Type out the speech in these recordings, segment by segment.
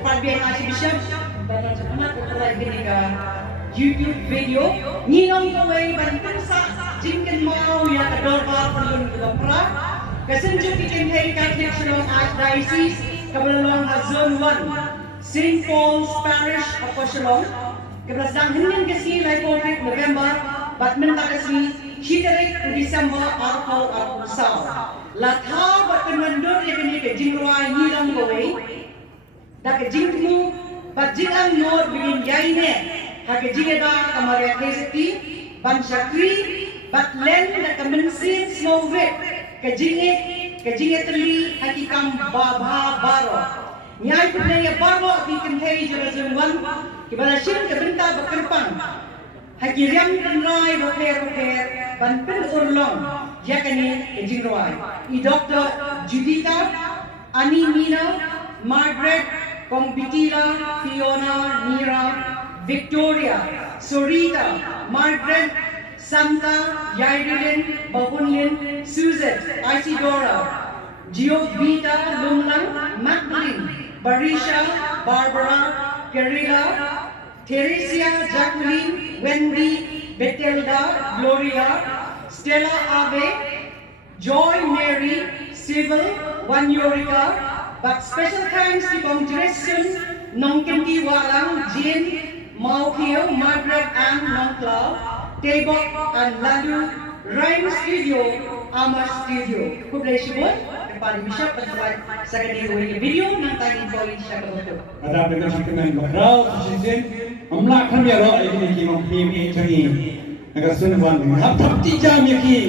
Pagbiyan Archbishop, banyak anak ulay gini ka YouTube video. Ninong Kawei banten sa jingken mau ya kadorba perlun kedopra. Kasenjuk Kynthei Catholic Shillong Archdiocese kabelalong na Zone 1, St. Paul's Parish of Shillong. Kebelasang hingin kasi lai Portrait November, batmen kasi Shitarik December Arko Sao. Latha batmen mandur ya kini ke jingruai Ninong Kawei. Dak jingmu bat jingang nor begin yaine hake jingeda kamare testi ban shakri bat len da kamensin snowret ke jinge teli hakikam baba baro nyai pune ya baro di Kynthei Jerusalem wan ke balashin ke benta bakerpang hakiriam tenrai roker ban pen urlong yakani ke jingroi I Dr. Judita Ani Mina Margaret Kompitila, Fiona, Mira, Victoria, Sorita, Margaret, Santa, Yairilin, Bahunlin, Suzette, Isidora, Giovita, Lumlang, Magdalene, Barisha, Barbara, Kerila, Teresia, Jacqueline, Wendy, Betelda, Gloria, Stella Ave, Joy Mary, Sybil, Wanyurika, but special thanks to Congregation Nong Kynthei Walang, Jean, Mau Kio, Margaret and Nong Cloud, Tebok and Ladu, Rhyme Studio, Amar Studio. Who bless you both? Kepala Bishop at sa kanilawin video ng tanging college siya kabuto. At ang nagsikanay magraw, kasinsin, ang mlakang yaro ay kinikimang PMA changi. Nagasunwan, hap-hap ti jam yaki.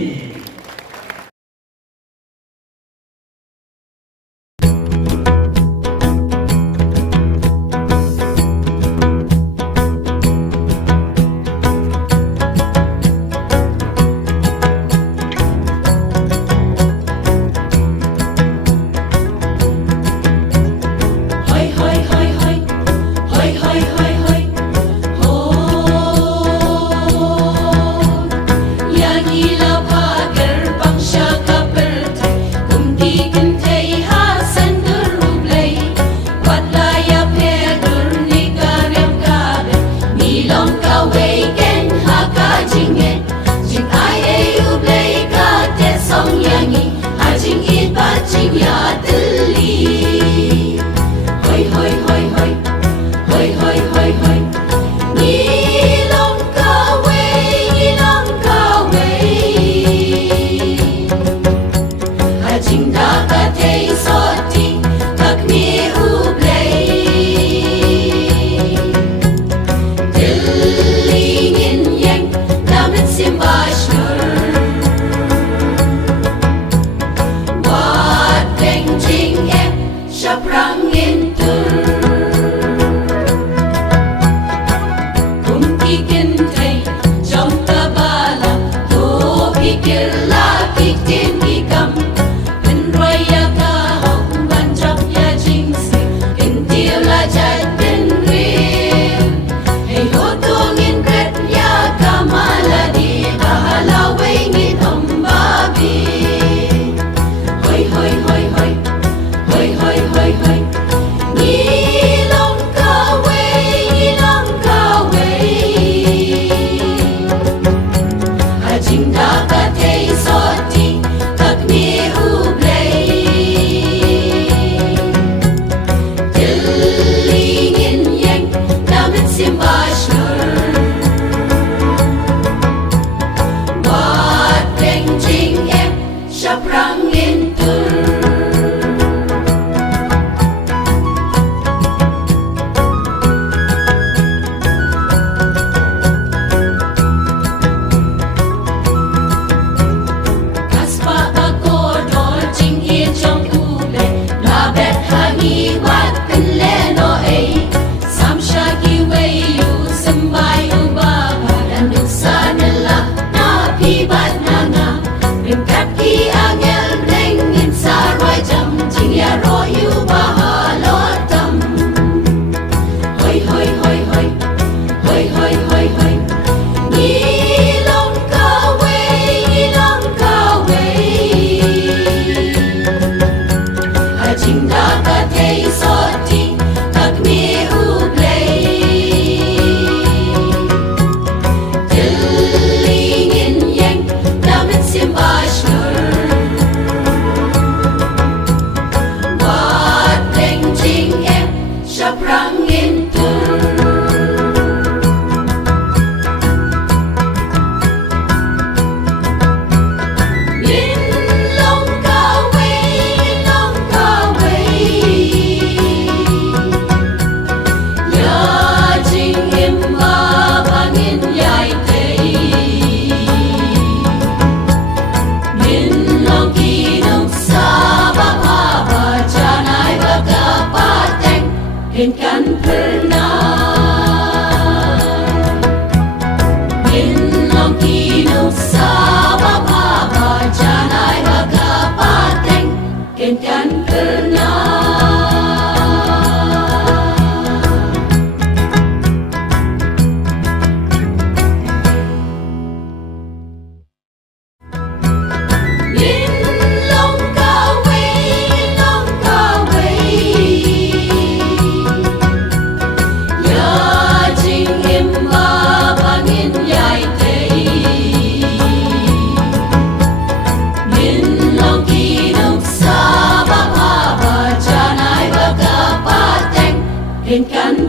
Hoi hoi Inkan pernah Inlong kinuk sabab apa janai bagapateng Inkan pernah Inkan